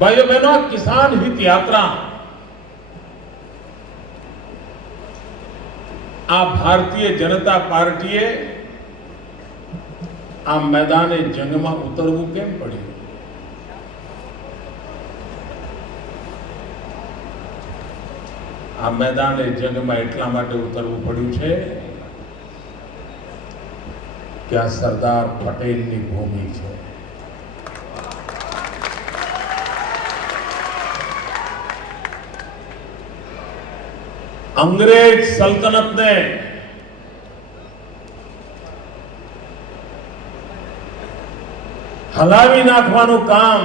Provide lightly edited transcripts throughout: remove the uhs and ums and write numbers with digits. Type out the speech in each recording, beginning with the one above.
भाइयों बहनों, किसान हित यात्रा आ भारतीय जनता पार्टीए आ मैदाने जंग में उतरवू केम पड़્યું? आ मैदाने जंग में એટલા માટે ઉતરવું પડ્યું છે કે આ સરદાર પટેલની ભૂમિ છે. અંગ્રેજ સલ્તનતને હલાવી નાખવાનું કામ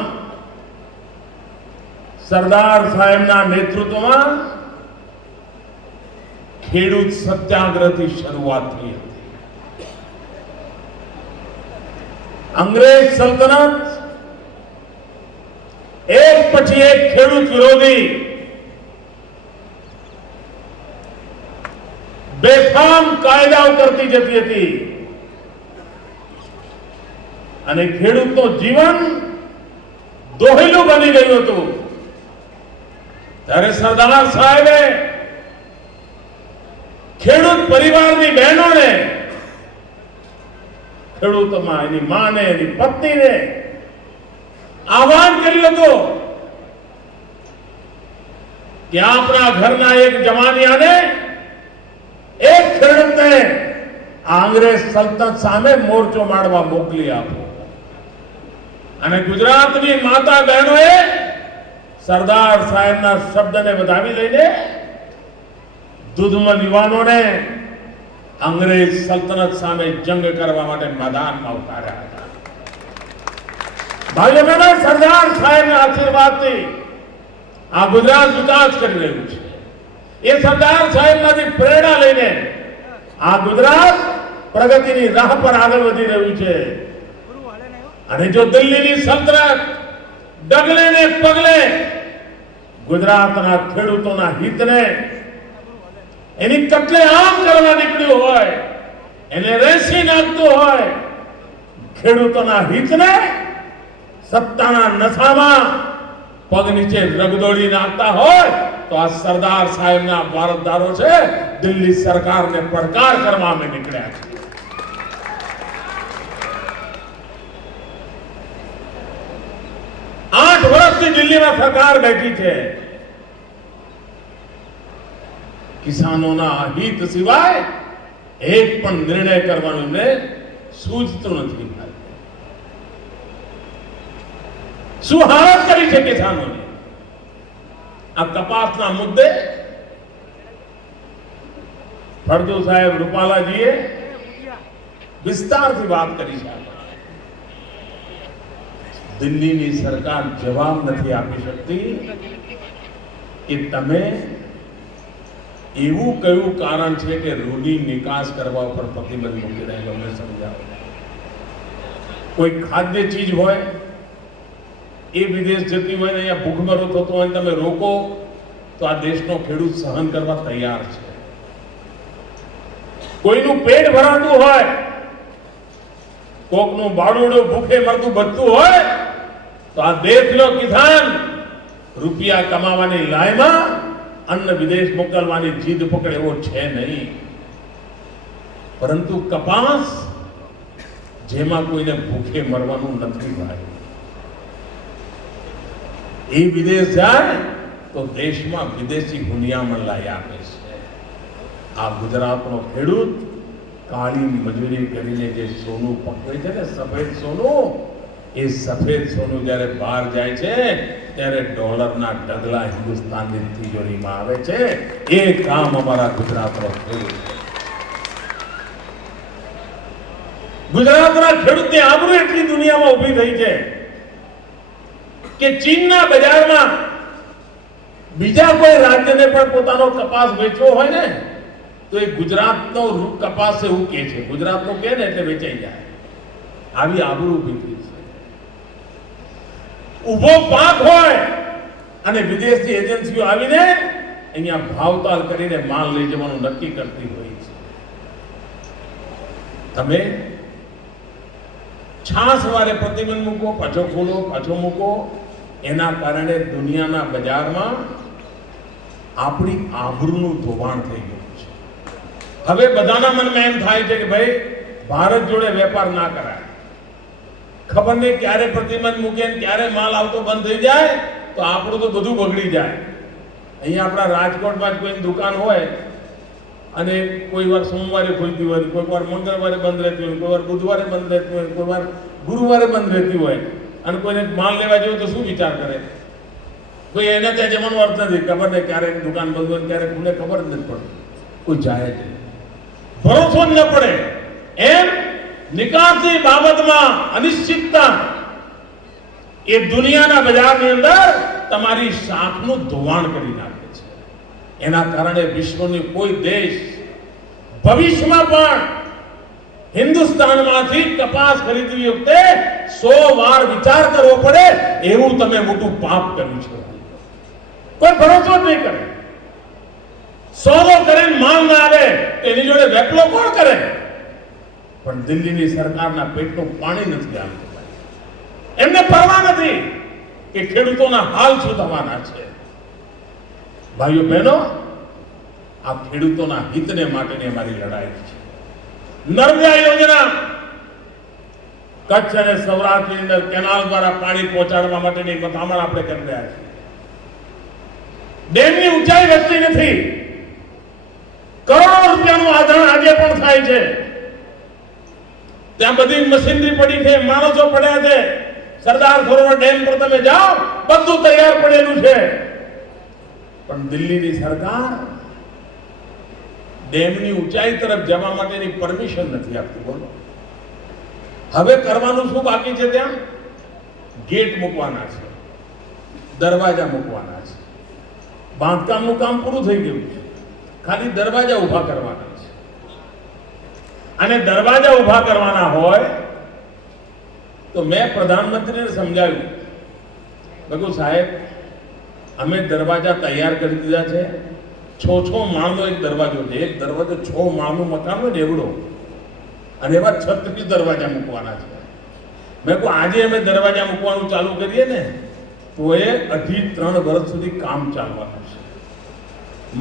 સરદાર સાહેબના નેતૃત્વમાં ખેડૂત સત્યાગ્રહથી શરૂઆત થઈ હતી. અંગ્રેજ સલ્તનત એક પછી એક ખેડૂત વિરોધી બેફામ કાયદાઓ કરતી જતી હતી અને ખેડૂતનું જીવન દોહેલું બની ગયું હતું. ત્યારે સરદાર સાહેબે ખેડૂત પરિવારની બહેનોને, ખેડૂતોમાં એની માને, એની પત્નીને આહવાન કર્યું હતું કે આપણા ઘરના એક જવાનિયાને, એક ખેડૂતને અંગ્રેજ સલ્તનત સામે મોરચો માંડવા મોકલી આપો. અને ગુજરાતની માતા બહેનોએ સરદાર સાહેબના શબ્દને વધાવી લઈને દૂધમાં યુવાનોને અંગ્રેજ સલ્તનત સામે જંગ કરવા માટે મેદાનમાં ઉતાર્યા હતા. ભાઈઓ બહેનો, સરદાર સાહેબના આશીર્વાદથી આ ગુજરાત વિકાસ કરી રહ્યું છે. એ સરદાર સાહેબમાંથી પ્રેરણા લઈને આ ગુજરાત પ્રગતિની રાહ પર આગળ વધી રહ્યું છે. અને જો દિલ્હીની સલ્તનત ડગલે ને પગલે ગુજરાતના ખેડૂતોના હિતને એની કટલે આમ કરવા નીકળ્યું હોય, એને રેસી નાખતું હોય, ખેડૂતોના હિતને સત્તાના નશામાં પગ નીચે રગદોડી નાખતા હોય તો આ સરદાર સાહેબના વારસદારો છે, દિલ્હી સરકારને પડકાર કરવા અમે નીકળ્યા છીએ. आठ વર્ષથી દિલ્હીમાં સરકાર બેઠી છે. કિસાનોના હિત સિવાય એક પણ નિર્ણય કરવાનું એમને સૂઝતું નથી. શું હાલત કરી છે કિસાનોની? આ કપાસના મુદ્દે ફળદુ સાહેબ રૂપાલાજીએ વિસ્તારથી વાત કરી છે. દિલ્હીની સરકાર જવાબ નથી આપી શકતી કે તમે એવું કયું કારણ છે કે રૂની નિકાસ કરવા પર પ્રતિબંધ મૂકી રહ્યા? અમને સમજાવો. કોઈ ખાદ્ય ચીજ હોય એ વિદેશ જતી હોય ને અહીંયા ભૂખમરો થતો હોય, તમે રોકો તો આ દેશનો ખેડૂત સહન કરવા તૈયાર છે. કોઈનું પેટ ભરાતું હોય, કોકનું બાળુડું ભૂખે મરતું બચતું હોય તો આ દેશનો કિસાન રૂપિયા કમાવાની લાયમાં અન્ન વિદેશ મોકલવાની જીદ પકડે એવો છે નહીં. પરંતુ કપાસ જેમાં કોઈને ભૂખે મરવાનું નથી ભાઈ, એ વિદેશ જાય તો દેશમાં વિદેશી હુનિયામણ લાવી આપે છે. આ ગુજરાતનો ખેડૂત કાળી મજૂરી કરીને જે સોનું પકવે છે ને, સફેદ સોનું, એ સફેદ સોનું જ્યારે બહાર જાય છે ત્યારે ડોલરના ડગલા હિન્દુસ્તાનની તિજોરીમાં આવે છે. એ કામ અમારા ગુજરાતનો ખેડૂત. ગુજરાતના ખેડૂતની આબરૂ એટલી દુનિયામાં ઉભી થઈ છે કે ચીનના બજારમાં બીજા કોઈ રાજ્યને પણ પોતાનો કપાસ વેચવો હોય ને તો એ ગુજરાતનો કપાસ એવું કે છે, ગુજરાતનો કે ને એટલે વેચાઈ જાય. આવી આબરૂ ઉભી થઈ છે. ઉભો પાક હોય અને વિદેશી એજન્સીઓ આવીને અહીંયા ભાવતાલ કરીને માલ લઈ જવાનું નક્કી કરતી હોય છે. તમે છાસ વારે પ્રતિબંધ મૂકો, પાછો ખોલો, પાછો મૂકો, એના કારણે દુનિયાના બજારમાં આપણી આબરૂનું ધોવાણ થઈ ગયું છે. હવે બધાના મનમાં એમ થાય છે કે ભાઈ ભારત જોડે વેપાર ના કરાય. ખબર નહીં ક્યારે પ્રતિબંધ મૂકે ને ક્યારે માલ આવતો બંધ થઈ જાય તો આપણું તો બધું બગડી જાય. અહીંયા આપણા રાજકોટમાં જ કોઈ દુકાન હોય અને કોઈ વાર સોમવારે ખુલતી હોય, કોઈ વાર મંગળવારે બંધ રહેતી હોય, કોઈ વાર બુધવારે બંધ રહેતી હોય, કોઈ વાર ગુરુવારે બંધ રહેતી હોય અને કોઈને માલ લેવા જેવું તો શું વિચાર કરે? કોઈ એને ત્યાં જવાનો અર્થ નથી. ખબર નહીં ક્યારે દુકાન બંધ હોય ક્યારે ખુલે ખબર જ નથી પડતી. કોઈ જાય જ નહીં, ભરોસો ન પડે. એમ નિકાસની બાબતમાં અનિશ્ચિતતા એ દુનિયાના બજારની અંદર તમારી શાખનું ધોવાણ કરી નાખે છે. એના કારણે વિશ્વની કોઈ દેશ ભવિષ્યમાં પણ હિન્દુસ્તાનમાંથી કપાસ ખરીદવી વખતે 100 વાર વિચાર કરવો પડે એવું તમે મોટું પાપ કર્યું છે. કોઈ ભરોસો જ નહીં કરે. સોદો કરીને માલ ના આવે એની જોડે વેપલો કોણ કરે? પણ દિલ્હીની સરકારના પેટનું પાણી નથી આવતું. એમને પરવા નથી કે ખેડૂતોના હાલ શું થવાના છે. ભાઈઓ બહેનો, આ ખેડૂતોના હિતને માટેની અમારી લડાઈ છે. નર્મદા યોજના કચ્છ અને સૌરાષ્ટ્રની અંદર કેનાલ દ્વારા પાણી પહોંચાડવા માટેની મથામણ આપણે કરી રહ્યા છીએ. ડેમની ઊંચાઈ વધતી નથી. કરોડો રૂપિયાનું આધાર આજે પણ થાય છે. ત્યાં બધી મશીનરી પડી છે, માણસો પડ્યા છે. સરદાર સરોવર ડેમ પર તમે જાઓ, બધું તૈયાર પડેલું છે. પણ દિલ્હીની સરકાર ડેમની ઊંચાઈ તરફ જવા માટેની પરમિશન નથી આપતી. બોલો હવે કરવાનું શું બાકી છે? ત્યાં ગેટ મૂકવાના છે, દરવાજા મૂકવાના છે. બાંધકામનું કામ પૂરું થઈ ગયું છે, ખાલી દરવાજા ઉભા કરવાના છે. અને દરવાજા ઉભા કરવાના હોય તો મેં પ્રધાનમંત્રીને સમજાવ્યું, મેં સાહેબ અમે દરવાજા તૈયાર કરી દીધા છે. 6 માળનો એક દરવાજો છે. એક દરવાજો 6 માળનું મકાન હોય ને એવડો, અને એવા 36 દરવાજા મૂકવાના છે. મેં કહું આજે અમે દરવાજા મૂકવાનું ચાલુ કરીએ ને તો એ 2.5-3 વર્ષ સુધી કામ ચાલવાનું છે.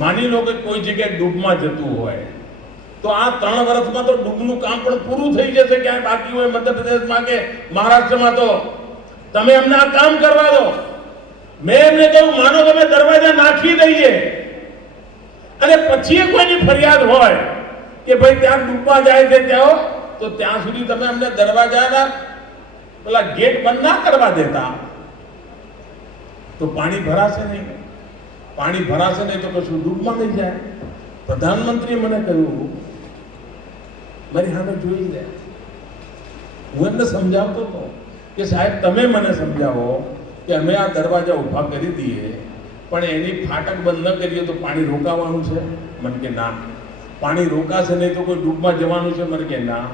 માની લો કે કોઈ જગ્યાએ ડૂબમાં જતું હોય તો આ 3 વર્ષમાં તો ડૂબનું કામ પણ પૂરું થઈ જશે. ક્યાંય બાકી હોય મધ્યપ્રદેશમાં કે મહારાષ્ટ્રમાં તો તમે અમને આ કામ કરવા દો. મેં એમને કહ્યું માનો તમે દરવાજા નાખી દઈએ અને પછી કોઈની ફરિયાદ હોય કે ભાઈ ત્યાં ડૂબવા જાય છે ત્યાં, તો ત્યાં સુધી તમે અમને દરવાજાના પેલા ગેટ બંધ ના કરવા દેતા તો પાણી ભરાશે નહીં. પાણી ભરાશે નહીં તો કશું ડૂબમાં નહીં જાય. પ્રધાનમંત્રીએ મને કહ્યું, મારી સામે જોઈ લે. હું એમને સમજાવતો હતો કે સાહેબ તમે મને સમજાવો કે અમે આ દરવાજા ઉભા કરી દઈએ પણ એની ફાટક બંધ ન કરીએ તો પાણી રોકાવાનું છે? મને કે ના, પાણી રોકાશે નહીં તો કોઈ ડૂબમાં જવાનું છે? મને કે ના.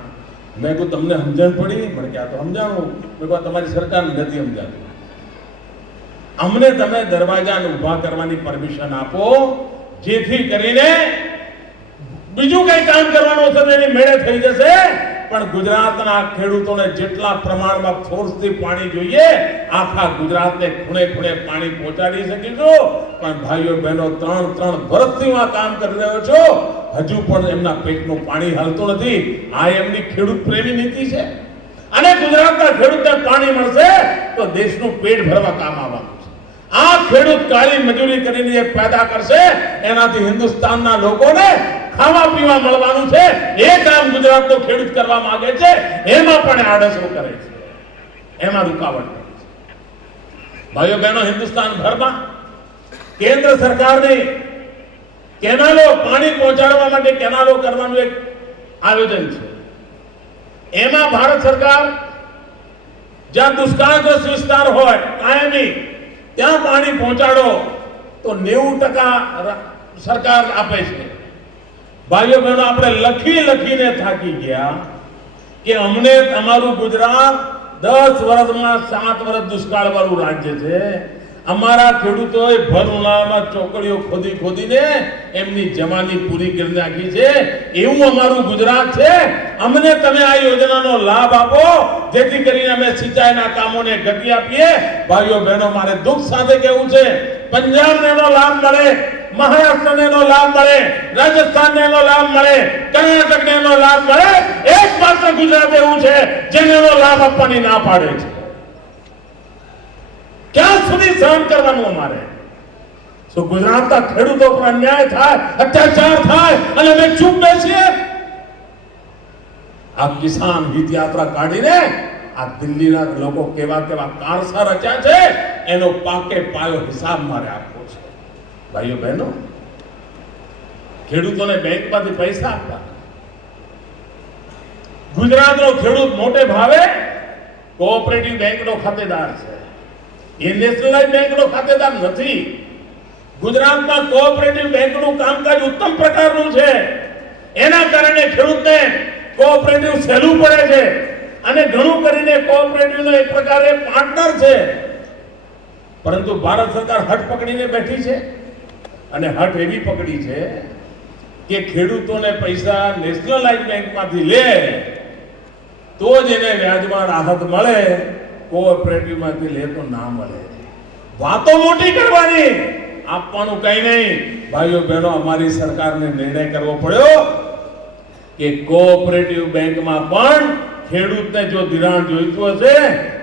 મેં કહ્યું તમને સમજણ પડી? મને કે આ તો સમજાણું. મેં કહ્યું તમારી સરકારને નથી સમજાતું. અમને તમે દરવાજાને ઉભા કરવાની પરમિશન આપો જેથી કરીને બીજું કઈ કામ કરવાનું હશે એની મેળે થઈ જશે. પણ ગુજરાતના ખેડૂતોને જેટલા પ્રમાણમાં ફોર્સથી પાણી જોઈએ આખા ગુજરાતને ખૂણે ખૂણે પાણી પહોંચાડી શકીશું. પણ ભાઈઓ બહેનો 3 વર્ષથી હું આ કામ કરી રહ્યો છું, હજુ પણ એમના પેટનું પાણી હાલતું નથી. આ એમની ખેડૂત પ્રેમી નીતિ છે. અને ગુજરાતના ખેડૂતને પાણી મળશે તો દેશનું પેટ ભરવા કામ આવવાનું છે. આ ખેડૂત કાળી મજૂરી કરીને જે પેદા કરશે એનાથી હિન્દુસ્તાનના લોકોને ખાવા પીવા મળવાનું છે. એ કામ ગુજરાતનો ખેડૂત કરવા માંગે છે, એમાં પણ આડઅસર કરે છે, એમાં રૂકાવટ કરે છે. ભાઈઓ બહેનો, હિન્દુસ્તાન ભરમાં કેન્દ્ર સરકારની કેનાલો પાણી પહોંચાડવા માટે કેનાલો કરવાનું એક આયોજન છે. એમાં ભારત સરકાર જ્યાં દુષ્કાળગ્રસ્ત વિસ્તાર હોય કાયમી ત્યાં પાણી પહોંચાડો તો 90% સરકાર આપે છે. ભાઈઓ બહેનો, આપણે લખીને થાકી ગયા કે અમને તમારું ગુજરાત 10 વર્ષમાં 7 વર્ષ દુષ્કાળ વાળું રાજ્ય છે અમારા ખેડૂતોએ ભર ઉનાળામાં ચોકડીઓ ખોદી ખોદીને એમની જમાની પૂરી કરી નાખી છે. એવું અમારું ગુજરાત છે. અમને તમે આ યોજનાનો લાભ આપો જેથી કરીને અમે સિંચાઈના કામોને ગતિ આપીએ. ભાઈઓ બહેનો, મારે દુઃખ સાથે કહેવું છે, પંજાબને એનો લાભ મળે, મહારાષ્ટ્રને એનો લાભ મળે, રાજસ્થાનને એનો લાભ મળે, કર્ણાટકને એનો લાભ મળે, એકમાત્ર ગુજરાત એવું છે જેને એનો લાભ આપવાની ના પાડે છે. ક્યાં સુધી સહન કરવાનું અમારે? શું ગુજરાતના ખેડૂતો પર અન્યાય થાય, અત્યાચાર થાય અને અમે ચૂપ બેસીએ? આ કિસાન હિત યાત્રા કાઢીને આ દિલ્હીના લોકો કેવા કેવા કારસા રચ્યા છે એનો પાકે પાયો હિસાબ મારે આપવો છે. ભાઈઓ બહેનો, ખેડૂતોને બેંકમાંથી પૈસા આપવા. ગુજરાતનો ખેડૂત મોટે ભાવે કોઓપરેટિવ બેંકનો ખાતેદાર છે. એ નેશનલાઇઝ બેંકનો ખાતેદાર નથી. ગુજરાતમાં કોઓપરેટિવ બેંકનું કામકાજ ઉત્તમ પ્રકારનું છે. એના કારણે ખેડૂતને કોઓપરેટિવ સહેલું પડે છે અને ઘણું કરીને કોઓપરેટિવનો એક પ્રકારે પાર્ટનર છે. પરંતુ ભારત સરકાર હઠ પકડીને બેઠી છે અને હઠ એવી પકડી છે કે ખેડૂતોને પૈસા નેશનલાઇઝ બેંકમાંથી લે તો જ એને વ્યાજમાં રાહત મળે, કોઓપરેટિવમાંથી લે તો ના મળે. વાતો મોટી કરવાની, આપવાનું કઈ નહીં. ભાઈઓ બહેનો, અમારી સરકારને નિર્ણય કરવો પડ્યો કે કોઓપરેટિવ બેંકમાં પણ ખેડૂતને જો ધિરાણ જોઈતું હશે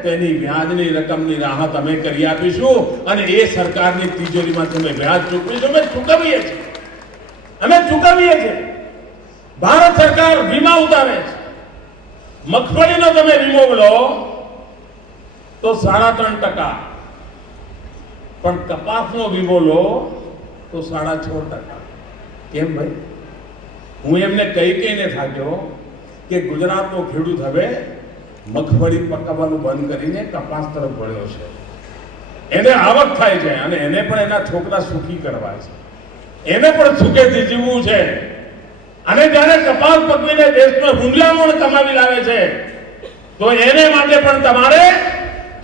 તેની વ્યાજની રકમની રાહત અમે કરી આપીશું અને એ સરકારની તિજોરીમાંથી અમે વ્યાજ ચૂકવીશું. અમે ચૂકવીએ છીએ, અમે ચૂકવીએ છીએ. ભારત સરકાર વીમા ઉતારે છે. મગફળીનો તમે વીમો લો તો 3.5%, પણ કપાસનો વીમો લો તો 6.5%. કેમ ભાઈ? હું એમને કહીને થાક્યો કે ગુજરાતનો ખેડૂત હવે મગફળી પકાવવાનું બંધ કરીને કપાસ તરફ વળ્યો છે. એને આવક થાય છે અને એને પણ એના છોકરા સુખી કરવા છે, એને પણ સુખેથી જીવવું છે. અને જ્યારે કપાસ પકવીને દેશમાં હુંડિયામણ કમાવી લાવે છે તો એને માટે પણ તમારે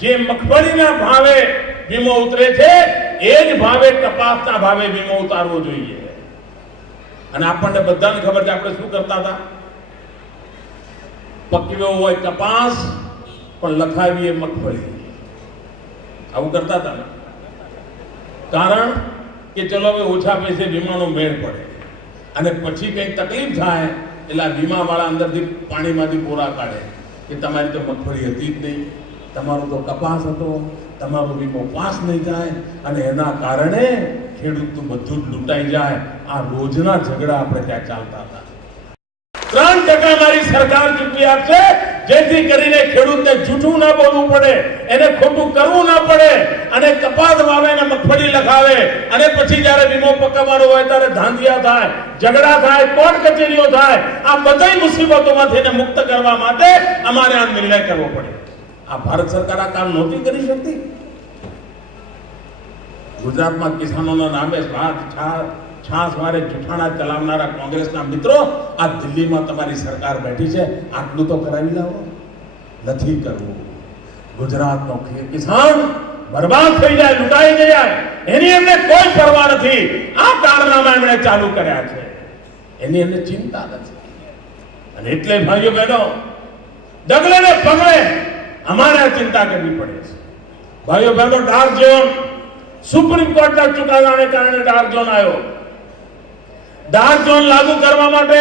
જે મગફળીના ભાવે વીમો ઉતરે છે એ જ ભાવે કપાસના ભાવે વીમો ઉતારવો જોઈએ. અને આપણને બધાને ખબર છે આપણે શું કરતા હતા? પકવ્યો હોય કપાસ પણ લખાવીએ મગફળી, આવું કરતા હતા ને? કારણ કે ચલો હવે ઓછા પૈસે વીમાનો મેળ પડે અને પછી કંઈક તકલીફ થાય એટલે આ વીમા વાળા અંદરથી પાણીમાંથી બોરા કાઢે કે તમારી તો મગફળી હતી જ નહીં, તમારો તો કપાસ હતો, તમારો વીમો પાસ નહીં થાય અને એના કારણે ખેડૂતનું બધું જ લૂંટાઈ જાય. આ રોજના ઝઘડા આપણે ત્યાં ચાલતા હતા. 3% મારી સરકાર ચૂકવી આપશે જેથી કરીને ખેડૂતને જૂઠું ના બોલવું પડે, એને ખોટું કરવું ના પડે અને કપાસ વાવે અને મગફળી લખાવે અને પછી જ્યારે વીમો પકવવાનો હોય ત્યારે ધાંધિયા થાય, ઝઘડા થાય, કોર્ટ કચેરીઓ થાય. આ બધી મુસીબતોમાંથી એને મુક્ત કરવા માટે અમારે આ નિર્ણય કરવો પડે. આ ભારત સરકાર આ કામ નહોતી કરી શકતી. ગુજરાતમાં કિસાનોના નામે છાસ વારે જૂઠાણા ચલાવનારા કોંગ્રેસના મિત્રો આ દિલ્હીમાં તમારી સરકાર બેઠી છે, આટલું તો કરાવી લાવો. નથી કરવું. ગુજરાતનો કિસાન બરબાદ થઈ જાય, લૂંટાઈ જાય, એની એમને કોઈ પરવા નથી. આ કારનામા એમણે ચાલુ કર્યા છે, એની એમને ચિંતા નથી. અને એટલે ભાઈઓ બહેનો, ડગલે ને પગલે અમારે ચિંતા કરવી પડે છે. ભાઈઓ બહેનો, ડાર્ક ઝોન સુપ્રીમ કોર્ટના ચુકાદાને કારણે ડાર્ક ઝોન આવ્યો. ડાર્ક ઝોન લાગુ કરવા માટે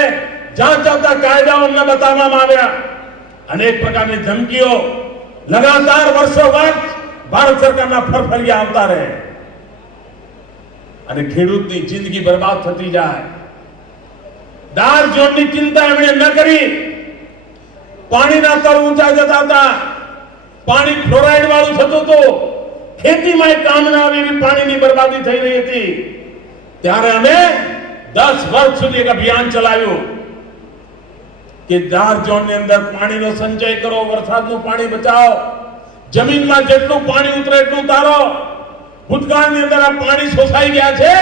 જ્યાં ચાલતા કાયદાઓ અમને બતાવવામાં આવ્યા. અનેક પ્રકારની ધમકીઓ લગાતાર વર્ષો બાદ ભારત સરકારના ફરફરિયા આવતા રહે અને ખેડૂતની જિંદગી બરબાદ થતી જાય. ડાર્ક ઝોનની ચિંતા એમણે ન કરી. પાણીના તળ ઊંચા જતા હતા, પાણી ફ્લોરાઇડ વાળું થતું હતું, ખેતીમાં કામ ના આવે એવી પાણીની બરબાદી થઈ રહી હતી. ત્યારે અમે 10 વર્ષ સુધી એક અભિયાન ચલાવ્યું કે ડાર્ક ઝોનની અંદર પાણીનો સંચય કરો, વરસાદનું પાણી બચાવો, જમીનમાં જેટલું પાણી ઉતરે એટલું ઉતારો. ભૂતકાળની અંદર આ પાણી શોષાઈ ગયા છે,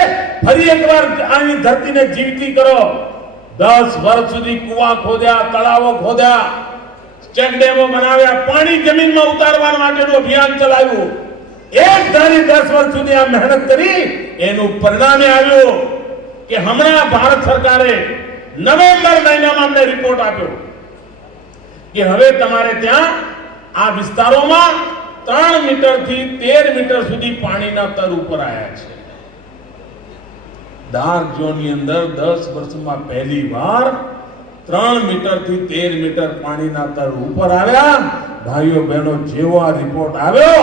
ફરી એકવાર આની ધરતીને જીવતી કરો. 10 વર્ષ સુધી કુવા ખોદ્યા, તળાવો ખોદ્યા, ચેકડેમો બનાવ્યા, પાણી જમીનમાં ઉતારવા માટેનું અભિયાન ચલાવ્યું. એક ધારી 10 વર્ષ સુધી આ મહેનત કરી, એનું પરિણામે આવ્યું કે હમણાં ભારત સરકારે નવેમ્બર મહિનામાં અમને રિપોર્ટ આપ્યો કે હવે તમારે ત્યાં આ વિસ્તારોમાં 3 મીટરથી 13 મીટર સુધી પાણીના તર ઉપર આવ્યા છે. ડાર્ક ઝોનની અંદર 10 વર્ષમાં પહેલી વાર 3 મીટરથી 13 મીટર પાણીના તર ઉપર આવ્યા. ભાઈઓ બહેનો, જેવો આ રિપોર્ટ આવ્યો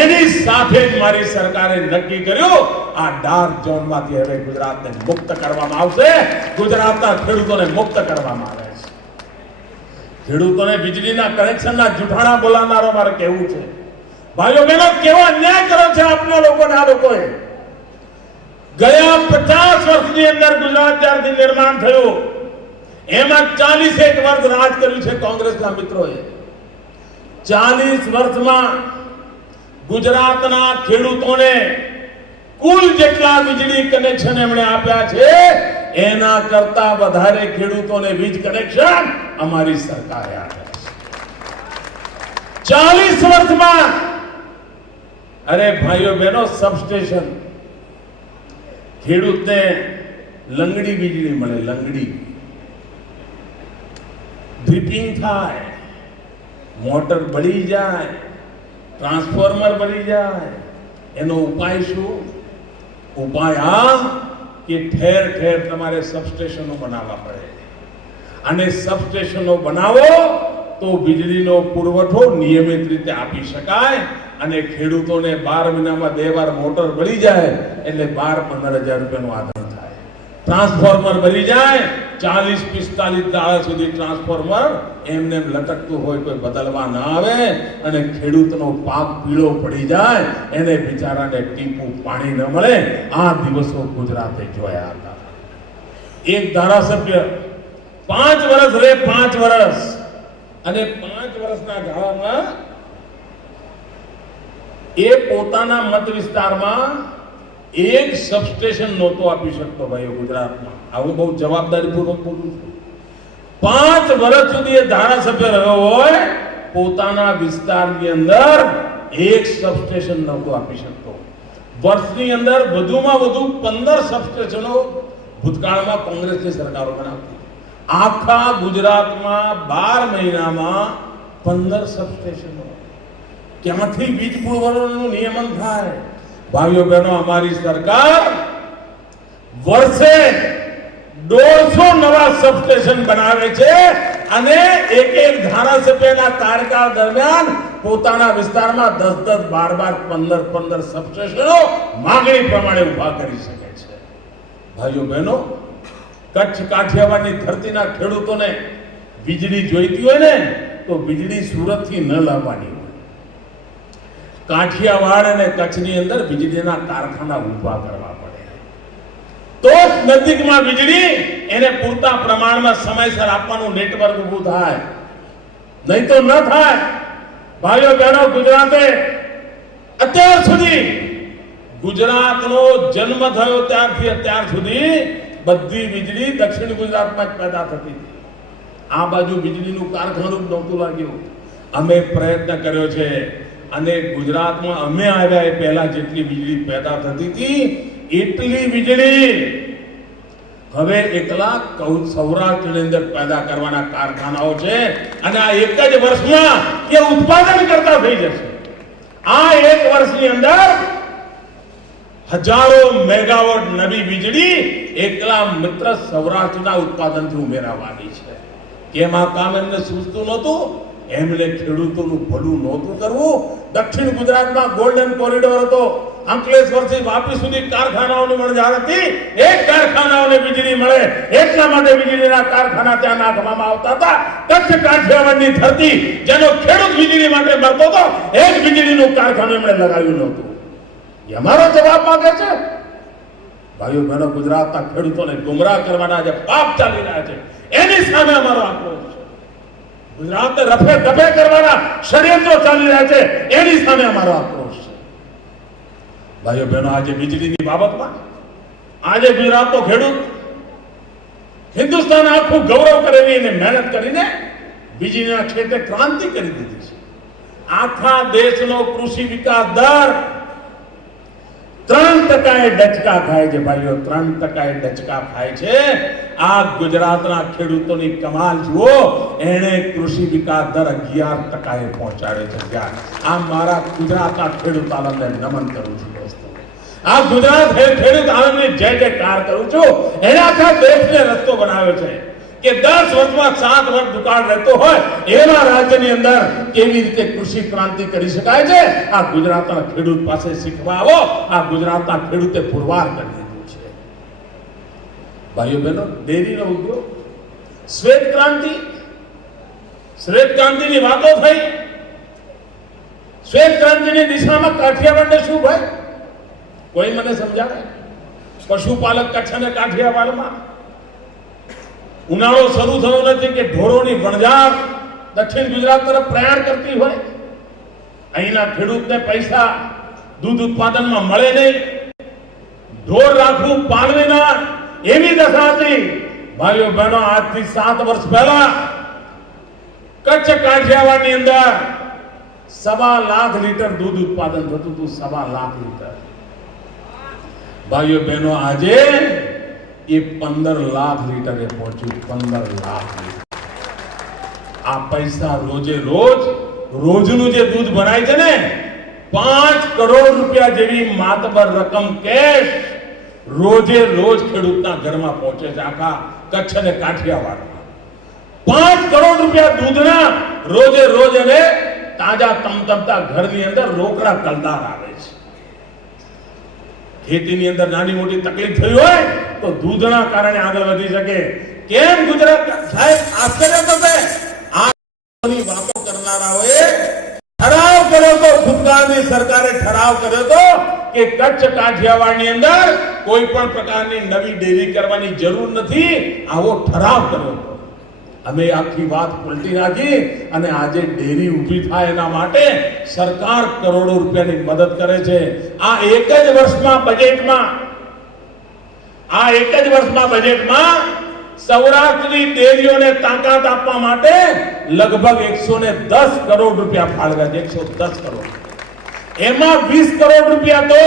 એની સાથે જ મારી સરકારે નક્કી કર્યું આ ડાર્ક ઝોનમાંથી હવે ગુજરાતને મુક્ત કરવામાં આવશે. ગુજરાતના ખેડૂતોને મુક્ત કરવામાં આવે છે. ખેડૂતોને વીજળીના કનેક્શનના જુઠાણા બોલાવનારો મારે કહેવું છે, ભાઈઓ બહેનો, કેવો અન્યાય કર્યો છે આપણા લોકોને. આ લોકોએ ગયા 50 વર્ષની અંદર ગુજરાત જ્યારથી નિર્માણ થયું એમાં 41 વર્ષ રાજ કર્યું છે કોંગ્રેસના મિત્રોએ. 40 વર્ષમાં ગુજરાતના ખેડૂતોને કુલ જેટલા વીજળી કનેક્શન એમણે આપ્યા છે એના કરતા વધારે ખેડૂતોને વીજ કનેક્શન અમારી સરકારે આપ્યા છે 40 વર્ષમાં. અરે ભાઈઓ બહેનો, સબસ્ટેશન ખેડૂતને લંગડી વીજળી મળે, લંગડી ડ્રીપિંગ થાય, મોટર બળી જાય, ટ્રાન્સફોર્મર બળી જાય, એનો ઉપાય શું? ઉપાય આ કે ઠેર ઠેર તમારે સબસ્ટેશનો બનાવવા પડે. અને સબસ્ટેશનો બનાવો તો વીજળીનો પુરવઠો નિયમિત રીતે આપી શકાય. અને ખેડૂતોને 12 મહિનામાં 2 વાર મોટર બળી જાય એટલે 12-15 હજાર રૂપિયાનું આધાર થાય. ટ્રાન્સફોર્મર બળી જાય 40-45 દાડા સુધી ટ્રાન્સફોર્મર એમને લટકતું હોય, કોઈ બદલવા ના આવે અને ખેડૂતનો પાક પીળો પડી જાય, એને બિચારાને ટીપું પાણી ન મળે. આ દિવસો ગુજરાતે જોયા હતા. એક ધારાસભ્ય 5 વર્ષ રહે, 5 વર્ષ, અને 5 વર્ષના ગાળામાં એ પોતાના મત વિસ્તારમાં એક સબસ્ટેશન નહોતો આપી શકતો. ભાઈઓ, ગુજરાતમાં આવું બહુ જવાબદારીપૂર્વક બોલું છું. 5 વર્ષ સુધી એ ધારાસભ્ય રહ્યો હોય, પોતાના વિસ્તારની અંદર એક સબસ્ટેશન નહોતો આપી શકતો. વર્ષની અંદર વધુમાં વધુ 15 સબસ્ટેશનો ભૂતકાળમાં કોંગ્રેસની સરકારો બનાવતી. આખા ગુજરાતમાં 12 મહિનામાં 15 સબસ્ટેશનો. ક્યાંથી વીજ પુરવઠાનું નિયમન થાય? ભાઈઓ બહેનો, અમારી સરકાર વર્ષે 150 નવા સબસ્ટેશન બનાવે છે અને એક ધારાસભ્યના કાર્યકાળ દરમિયાન પોતાના વિસ્તારમાં 10-10, 12-12, 15-15 સબસ્ટેશનો માંગણી પ્રમાણે ઉભા કરી શકે છે. ભાઈઓ બહેનો, કચ્છ કાઠિયાવાડની ધરતીના ખેડૂતોને વીજળી જોઈતી હોય ને તો વીજળી સુરતથી ન લાવવાની હોય. કાઠિયાવાડ અને કચ્છની અંદર વીજળીના કારખાના ઉભા કરવા પડે તો નજીકમાં વીજળી એને પૂરતા પ્રમાણમાં સમયસર આપવાનું નેટવર્ક ઊભું થાય, નહીં તો ન થાય. ભાઈઓ બહેનો, ગુજરાતે અત્યાર સુધી, ગુજરાતનો જન્મ થયો ત્યારથી અત્યાર સુધી બધી વીજળી દક્ષિણ ગુજરાતમાં જ પેદા થતી હતી. આ બાજુ વીજળીનું કારખાનું જ નહોતું લાગ્યું. અમે પ્રયત્ન કર્યો છે અને ગુજરાતમાં અમે આવ્યા એ પહેલા જેટલી વીજળી પેદા થતી હતી એટલી વીજળી હવે એકલા સૌરાષ્ટ્રની અંદર પેદા કરવાના કારખાનાઓ છે અને આ એક જ વર્ષમાં એ ઉત્પાદન કરતા થઈ જશે. આ એક વર્ષની અંદર હજારો મેગાવોટ નવી વીજળી એકલા મિત્ર સૌરાષ્ટ્રના ઉત્પાદનથી ઉમેરાવાની છે. કેમ આ કામ એમને સૂચતું નહોતું? એમણે ખેડૂતોનું ભલું નહોતું કરવું. દક્ષિણ ગુજરાતમાં ગોલ્ડન કોરિડોર હતો, અંકલેશ્વરથી વાપી સુધી કારખાનાઓની વણઝાર હતી. એક કારખાનાઓને વીજળી મળે એટલા માટે વીજળીના કારખાના ત્યાં નાખવામાં આવતા હતા. કચ્છ કાઠિયાવાડની ધરતી જેનો ખેડૂત વીજળી માટે મરતો હતો, એક વીજળીનું કારખાનું એમણે લગાવ્યું નહોતું. એ અમારો જવાબ માંગે છે. ભાઈઓ બહેનો, ગુજરાતના ખેડૂતોને ગુમરાહ કરવાના જે પાપ ચાલી રહ્યા છે એની સામે અમારો આક્રોશ છે. ગુજરાતને રફે દફે કરવાના ષડયંત્રો ચાલી રહ્યા છે એની સામે અમારો આક્રોશ છે. ભાઈઓ બહેનો, આજે વીજળીની બાબતમાં આજે ગુજરાતનો ખેડૂત હિન્દુસ્તાન આખું ગૌરવ કરેલી અને મહેનત કરીને વીજળીના ક્ષેત્રે ક્રાંતિ કરી દીધી છે. આખા દેશનો કૃષિ વિકાસ દર 3% ડચકા ખાય છે ભાઈઓ, 3% ડચકા ખાય છે। આ ગુજરાતના ખેડૂતોની કમાલ જુઓ, એને કૃષિ વિકાસ દર 11% પહોંચાડે છે। આ મારા ગુજરાતના ખેડૂત આલમને નમન કરું છું દોસ્તો। આ ગુજરાત ખેડૂત આલમની જય જયકાર કરું છું। એને આખા દેશને રસ્તો બનાવ્યો છે કે 10 વર્ષમાં 7 વર્ષ દુકાળ રહેતો હોય એવા રાજ્યની અંદર કેવી રીતે કૃષિ ક્રાંતિ કરી શકાય છે, આ ગુજરાતના ખેડૂત પાસે શીખવા આવો। આ ગુજરાતના ખેડૂતે પુરવાર કરી દીધું છે। ભાઈઓ બહેનો, ડેરીનો ઉદ્યોગ, શ્વેત ક્રાંતિની વાતો થઈ। શ્વેત ક્રાંતિની દિશામાં કાઠિયાવાડને શું ભાઈ, કોઈ મને સમજાવે? પશુપાલક કચ્છ અને કાઠિયાવાડમાં ઉનાળો શરૂ થયો નથી કે ઢોરોની વણઝાર દક્ષિણ ગુજરાત તરફ પ્રયાણ કરતી હોય। અહીંના ખેડૂતને પૈસા દૂધ ઉત્પાદનમાં મળે નહીં, ઢોર રાખવું પાલવીના એવી દશા હતી। ભાઈઓ બહેનો, આજથી 7 વર્ષ પહેલા કચ્છ કાઠિયાવાડની અંદર 1.25 લાખ લીટર દૂધ ઉત્પાદન થતું હતું। 1.25 લાખ લીટર। ભાઈઓ બહેનો, આજે એ 15 લાખ લીટરે પહોંચ્યું। 15 લાખ લીટર। આ પૈસા રોજનું જે દૂધ બનાય છે ને, 5 કરોડ રૂપિયા જેવી માતબર રકમ કેશ રોજ ખેડૂતના ઘરમાં પહોંચે છે। આખા કચ્છ અને કાઠિયાવાડમાં 5 કરોડ રૂપિયા દૂધના રોજ એને તાજા તમતમતા ઘરની અંદર રોકડા કલદાર આવે છે। ખેતીની અંદર નાની મોટી તકલીફ થઈ હોય તો દૂધના કારણે આગળ વધી શકે। કેમ ગુજરાત સાહેબ આશ્ચર્ય થશે? આની વાતો કરનારાઓએ ઠરાવ કર્યો તો, ભૂતકાળની સરકારે ઠરાવ કર્યો તો કે કચ્છ કાઠિયાવાડની અંદર કોઈ પણ પ્રકારની નવી ડેરી કરવાની જરૂર નથી, આવો ઠરાવ કર્યો હતો। અમે આખી વાત પલટી નાખી અને આજે ડેરી ઊભી થાય એના માટે સરકાર કરોડો રૂપિયાની મદદ કરે છે। આ એક જ વર્ષમાં બજેટમાં સૌરાષ્ટ્રની ડેરીઓને તાકાત આપવા માટે લગભગ 110 કરોડ રૂપિયા ફાળવ્યા છે। 110 કરોડ। એમાં 20 કરોડ રૂપિયા તો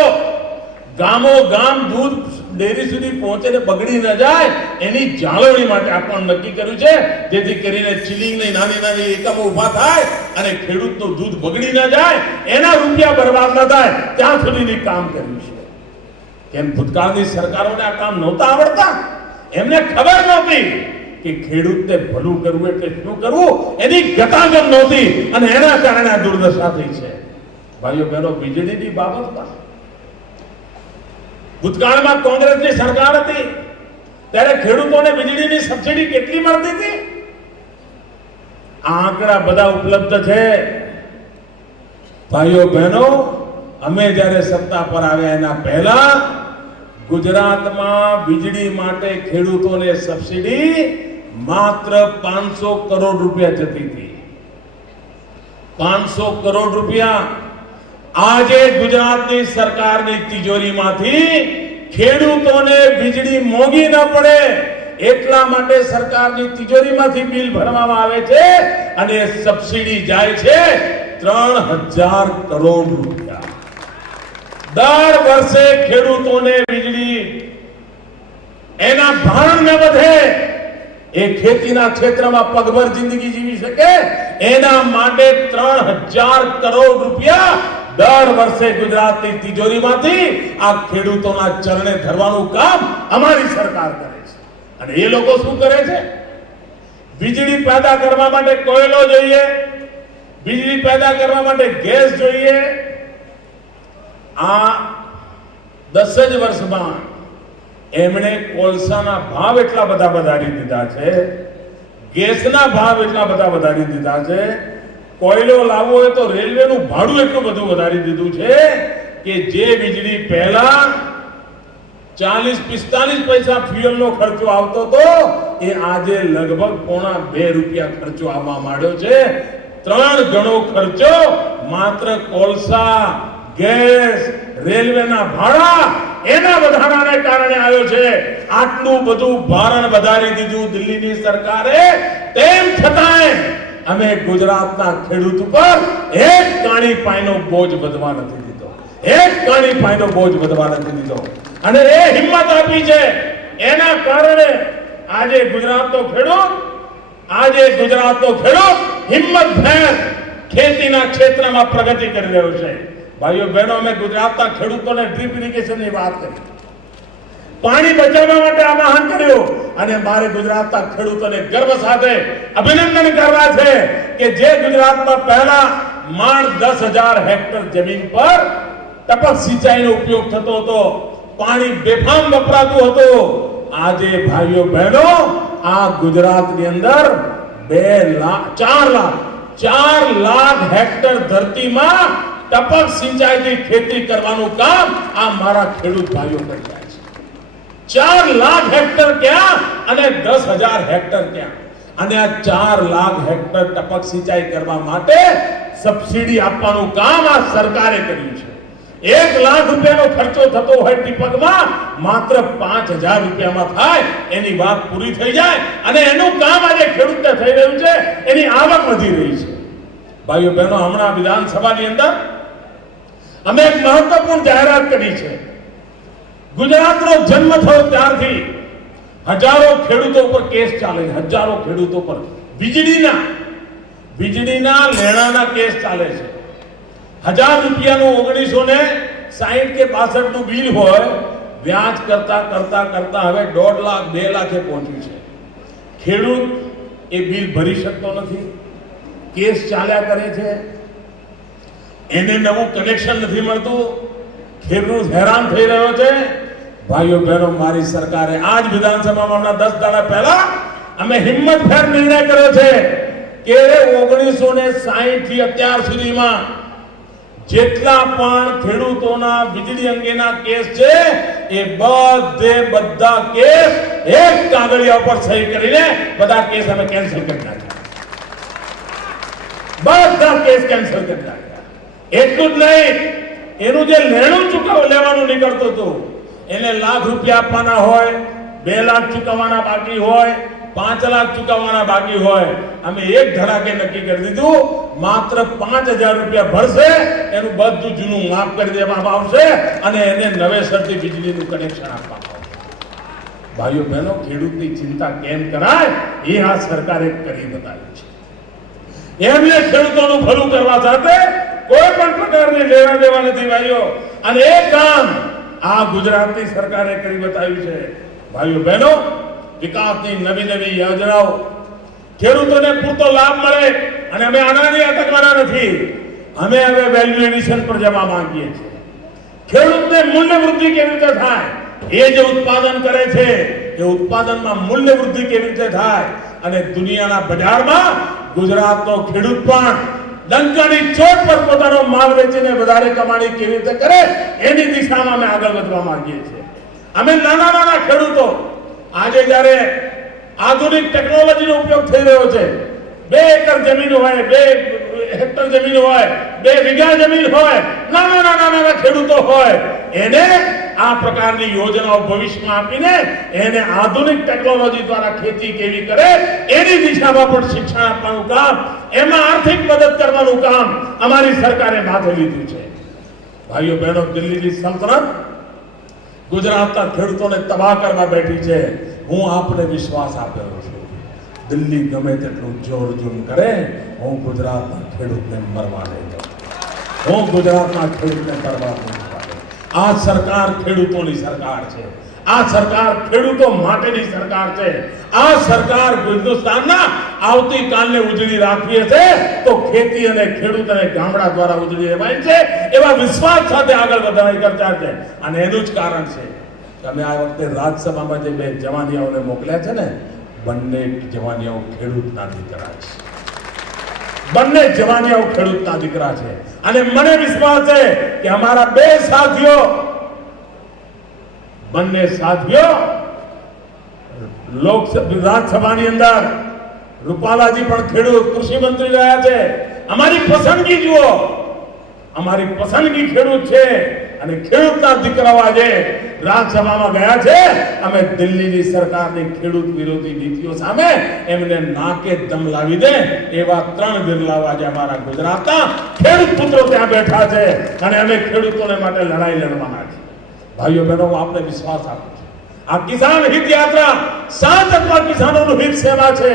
ગામો ગામ દૂધ ડેરી સુધી પહોંચે ને બગડી ન જાય એની જાળવણી માટે આપવાનું નક્કી કર્યું છે, જેથી કરીને ચિલિંગની નાની એકમો ઊભા થાય અને ખેડૂતનું દૂધ બગડી ન જાય, એના રૂપિયા બરબાદ ન થાય ત્યાં સુધીની કામ કર્યું છે। કેમ ભૂતકાળની સરકારોને આ કામ નહોતા આવડતા? એમને ખબર નહોતી કે ખેડૂતને ભલું કરવું એટલે શું કરવું, એની ગતાગમ નહોતી અને એના કારણે આ દુર્દશા થઈ છે। ભાઈઓ બહેનો, વીજળીની બાબતમાં ભૂતકાળમાં કોંગ્રેસની સરકાર હતી ત્યારે ખેડૂતોને વીજળીની સબસિડી કેટલી મળતી હતી? આંકડા બધા ઉપલબ્ધ છે। ભાઈઓ બહેનો, અમે જ્યારે સત્તા પર આવ્યા એના પહેલા ગુજરાતમાં વીજળી માટે ખેડૂતોને સબસિડી માત્ર 500 કરોડ રૂપિયા જતી હતી। 500 કરોડ રૂપિયા। આજે ગુજરાતની સરકારની તિજોરીમાંથી ખેડૂતોને વીજળી મોંઘી ન પડે એટલા માટે સરકારની તિજોરીમાંથી બિલ ભરવામાં આવે છે અને સબસિડી જાય છે 3000 કરોડ રૂપિયા। દર વર્ષે ખેડૂતોને વીજળી એના ભાણ ન વધે, એ ખેતીના ક્ષેત્રમાં પગભર જિંદગી જીવી શકે એના માટે 3000 કરોડ રૂપિયા દર વર્ષે ગુજરાતની તિજોરીમાંથી આ ખેડૂતોના ચરણે ધરવાનું કામ અમારી સરકાર કરે છે। અને એ લોકો શું કરે છે? વીજળી પેદા કરવા માટે કોયલો જોઈએ, વીજળી પેદા કરવા માટે ગેસ જોઈએ। આ 10 જ વર્ષમાં એમણે કોલસાના ભાવ એટલા બધા વધારી દીધા છે, ગેસના ભાવ એટલા બધા વધારી દીધા છે, કોયલો લાવવો હોય તો રેલવેનું ભાડું એટલું બધું વધારી દીધું છે કે જે વીજળી પહેલા 40-45 પૈસા ફ્યુઅલનો ખર્ચો આવતો હતો એ આજે લગભગ 1.5 રૂપિયા ખર્ચો આવવા માંડ્યો છે। 3 ગણો ખર્ચો માત્ર કોલસા, ગેસ, રેલવેના ભાડા એના વધારાને કારણે આવ્યો છે। આટલું બધું ભારણ વધારી દીધું દિલ્હીની સરકારે, તેમ છતાંય અમે ગુજરાતના ખેડૂત ઉપર એક કાણી પાઈનો બોજ વધવા નથી દીધો। એક કાણી ફાયદો બોજ વધવા નથી દીધો અને એ હિંમત આપી છે. એના કારણે આજે ગુજરાતનો ખેડૂત હિંમતભેર ખેતીના ક્ષેત્રમાં પ્રગતિ કરી રહ્યો છે. ભાઈઓ બહેનો, અમે ગુજરાતના ખેડૂતોને ડ્રીપ ઇરિગેશનની વાત કરી, પાણી બચાવવા માટે આહ્વાન કર્યું અને મારે ગુજરાતના ખેડૂતોને ગર્વ સાથે અભિનંદન કરવા છે કે જે ગુજરાતમાં પહેલા માંડ 10,000 હેક્ટર જમીન પર ટપક સિંચાઈનો ઉપયોગ થતો હતો, પાણી બેફામ વપરાતું હતું, આજે ભાઈઓ બહેનો આ ગુજરાતની અંદર 4 લાખ હેક્ટર ધરતીમાં ટપક સિંચાઈથી ખેતી કરવાનું કામ આ મારા ખેડૂત ભાઈઓ કરી રહ્યા છે. 4 લાખ હેક્ટર ક્યાં અને 10,000 હેક્ટર ક્યાં? અને આ 4 લાખ હેક્ટર ટપક સિંચાઈ કરવા માટે સબસિડી આપવાનું કામ આ સરકારે કર્યું છે. 1 લાખ રૂપિયાનો ખર્ચો થતો હોય ટીપકમાં, માત્ર 5,000 રૂપિયામાં થાય, એની વાત પૂરી થઈ જાય અને એનું કામ આજે ખેડૂતને થઈ રહ્યું છે, એની આવક વધી રહી છે. ભાઈઓ બહેનો, હમણાં વિધાનસભાની અંદર અમે એક મહત્વપૂર્ણ જાહેરાત કરી છે. ગુજરાતનો જન્મ થયો ત્યારથી હજારો ખેડૂતો પર કેસ ચાલે છે, હજારો ખેડૂતો પર વીજળીના લેણાના કેસ ચાલે છે. 1,000 રૂપિયાનું 1960 કે 62 નું બિલ હોય, વ્યાજ કરતા હવે 1.5 લાખ 2 લાખે પહોંચ્યું છે. ખેડૂત એ બિલ ભરી શકતો નથી, કેસ ચાલ્યા કરે છે, એને નવું કનેક્શન નથી મળતું, ખેડૂત હેરાન થઈ રહ્યો છે. ભાઈઓ બહેનો, મારી સરકારે આજ વિધાનસભામાં હમણાં 10 દાડા પહેલા અમે હિંમતભેર નિર્ણય કર્યો છે કે 1960 થી અત્યાર સુધીમાં જેટલા પણ ખેડૂતોના વીજળી અંગેના કેસ છે એ બધા કેસ એક કાગળિયા ઉપર સહી કરીને બધા કેસ અમે કેન્સલ કરી નાખ્યા. બધા કેસ કેન્સલ કરી નાખ્યા. એટલું જ નહીં, એનું જે લેણું લેવાનું નીકળતું હતું, એને લાખ રૂપિયા આપવાના હોય, 2 લાખ ચૂકવવાના બાકી હોય, 5 લાખ ચૂકવવાના બાકી હોય, અમે એક ધડાકે નક્કી કરી દીધું, માત્ર 5,000 રૂપિયા ભરશે, એનું બધું જૂનું માફ કરી દેવામાં આવશે અને એને નવેસરથી વીજળીનું કનેક્શન આપવામાં આવશે. ભાઈઓ બહેનો, ખેડૂતની ચિંતા કેમ કરાય એ આ સરકારે કરી બતાવ્યું છે. એમને ખેડૂતોનું ભલું કરવા સાથે કોઈ પણ પ્રકારની લેવા દેવા નથી ભાઈઓ, અને એ કામ આ ગુજરાતની સરકારે કરી બતાવ્યું છે. ભાઈઓ બહેનો, વિકાસની નવી યોજનાઓ ખેડૂતોને પૂરતો લાભ મળે અને અમે આનાથી અટકવાના નથી. અમે હવે વેલ્યુ એડિશન પર જવા માંગીએ છીએ. ખેડૂતને મૂલ્ય વૃદ્ધિ કેવી રીતે થાય, એ જે ઉત્પાદન કરે છે એ ઉત્પાદનમાં મૂલ્ય વૃદ્ધિ કેવી રીતે થાય અને દુનિયાના બજારમાં ગુજરાતનો ખેડૂત પણ ડંકાની ચોટ પર પોતાનો માલ વેચીને વધારે કમાણી કેવી રીતે કરે, એની દિશામાં અમે આગળ વધવા માંગીએ છીએ. અમે નાના ખેડૂતો આજે જ્યારે આધુનિક ટેકનોલોજીનો ઉપયોગ થઈ રહ્યો છે, 2 એકર જમીન હોય, 2 હેક્ટર જમીન હોય, 2 વીઘા જમીન હોય, નાના ખેડૂતો હોય, એને આ પ્રકારની યોજનાઓ ભવિષ્યમાં આપીને એને આધુનિક ટેકનોલોજી દ્વારા ખેતી કેવી કરે એની દિશામાં પણ શિક્ષણ આપવાનું કામ, એમાં આર્થિક મદદ કરવાનું કામ અમારી સરકારે માથે લીધું છે. ભાઈઓ બહેનો, દિલ્હીની સલ્તનત ગુજરાતના ખેડૂતોને તબાહ કરવા બેઠી છે. હું આપને વિશ્વાસ આપેલો છું, દિલ્હી ગમે તેટલું જોર જુમ કરે, હું ગુજરાતના ખેડૂતને મરવા નહીં દઉં. હું ગુજરાતના ખેડૂતને કરવા નહીં દઉં. આ સરકાર ખેડૂતોની સરકાર છે. આ સરકાર ખેડૂતો માટેની સરકાર છે. આ સરકાર હિન્દુસ્તાનના આવતીકાલને ઉજળી રાખવી છે તો ખેતી અને ખેડૂત અને ગામડા દ્વારા ઉજળી રહેવાય છે, એવા વિશ્વાસ સાથે આગળ વધવાની ચર્ચા છે. અને એનું જ કારણ છે કે અમે આ વખતે રાજ્યસભામાં જે 2 જવાનિયાઓને મોકલ્યા છે ને, બંને જવાનિયાઓ ખેડૂતના દીકરા છે. બંને જવાનિયાઓ ખેડૂતના દીકરા છે. અને મને વિશ્વાસ છે કે અમારા 2 સાથીઓ, બંને સાથીઓ રાજ્યસભાની અંદર, રૂપાલાજી પણ ખેડૂત કૃષિ મંત્રી રહ્યા છે. અમારી પસંદગી જુઓ, અમારી પસંદગી ખેડૂત છે. અને ખેડૂતના દીકરાઓ આજે રાજ્યસભામાં ગયા છે. અમે દિલ્હીની સરકારની ખેડૂત વિરોધી નીતિઓ સામે એમને નાકે દમ લાવી દે એવા 3 બિરલાઓ આજે અમારા ગુજરાતના ખેડૂત પુત્રો ત્યાં બેઠા છે અને અમે ખેડૂતોને માટે લડાઈ લડવાના છે. ભાઈઓ બહેનો, હું આપને વિશ્વાસ આપું છું, આ કિસાન હિત યાત્રા સાતમાં કિસાનોનું હિત સેવા છે.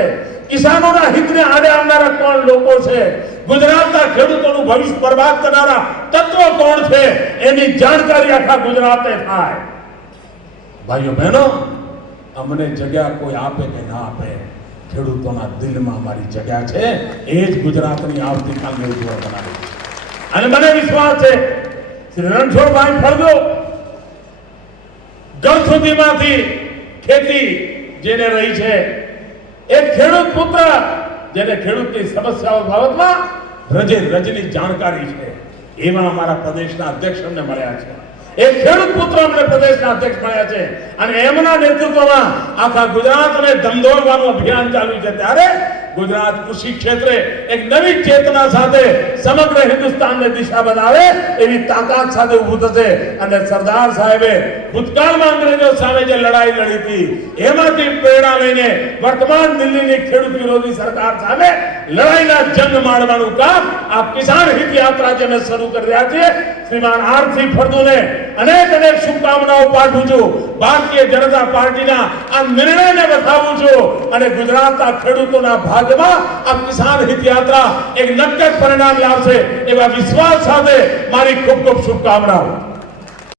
કિસાનોના હિતને આડે આવનારા કોણ લોકો છે, ગુજરાતના ખેડૂતોનું ભવિષ્ય બરબાદ કરનારા તત્વો કોણ છે, એની જાણકારી આખા ગુજરાતને થાય. ભાઈઓ બહેનો, અમને જગ્યા કોઈ આપે કે ના આપે, ખેડૂતોના દિલમાં અમારી જગ્યા છે. એ જ ગુજરાતની આવતીકાલની ઉજ્જવળ બનાવી છે. અને મને વિશ્વાસ છે શ્રી રણછોડભાઈ ફળદુ જળ સુધીમાંથી ખેતી જેને રહી છે, એક ખેડૂત પુત્ર જેને ખેડૂતની સમસ્યાઓ બાબતમાં રજની જાણકારી છે, એવા અમારા પ્રદેશના અધ્યક્ષ અમને મળ્યા છે. એક ખેડૂત પુત્ર અમને પ્રદેશના અધ્યક્ષ મળ્યા છે અને એમના નેતૃત્વમાં આખા ગુજરાતને ધમધોળવાનું અભિયાન ચાલુ છે. ત્યારે ગુજરાત કૃષિ ક્ષેત્રે એક નવી ચેતના સાથે સમગ્ર હિન્દુસ્તાનને દિશા બનાવે એવી તાકાત સાથે ઊભું થશે. અને સરદાર સાહેબે ભૂતકાળમાં અંગ્રેજો સામે જે લડાઈ લડી હતી એમાંથી પ્રેરણા લઈને વર્તમાન દિલ્હીની ખેડૂત વિરોધી સરકાર સામે લડાઈના જંગ માંડવાનું કામ આ કિસાન હિત યાત્રા જે અમે શરૂ કરી રહ્યા છીએ, શ્રીમાન આર.સી. ફળદુને અનેક શુભકામનાઓ પાઠવું છું. ભારતીય જનતા પાર્ટીના આ નિર્ણયને વધાવું છું અને ગુજરાતના ખેડૂતોના ભાગ્યમાં આ કિસાન હિત યાત્રા એક નક્કર પરિણામ લાવશે એવા વિશ્વાસ સાથે મારી ખૂબ ખૂબ શુભકામનાઓ.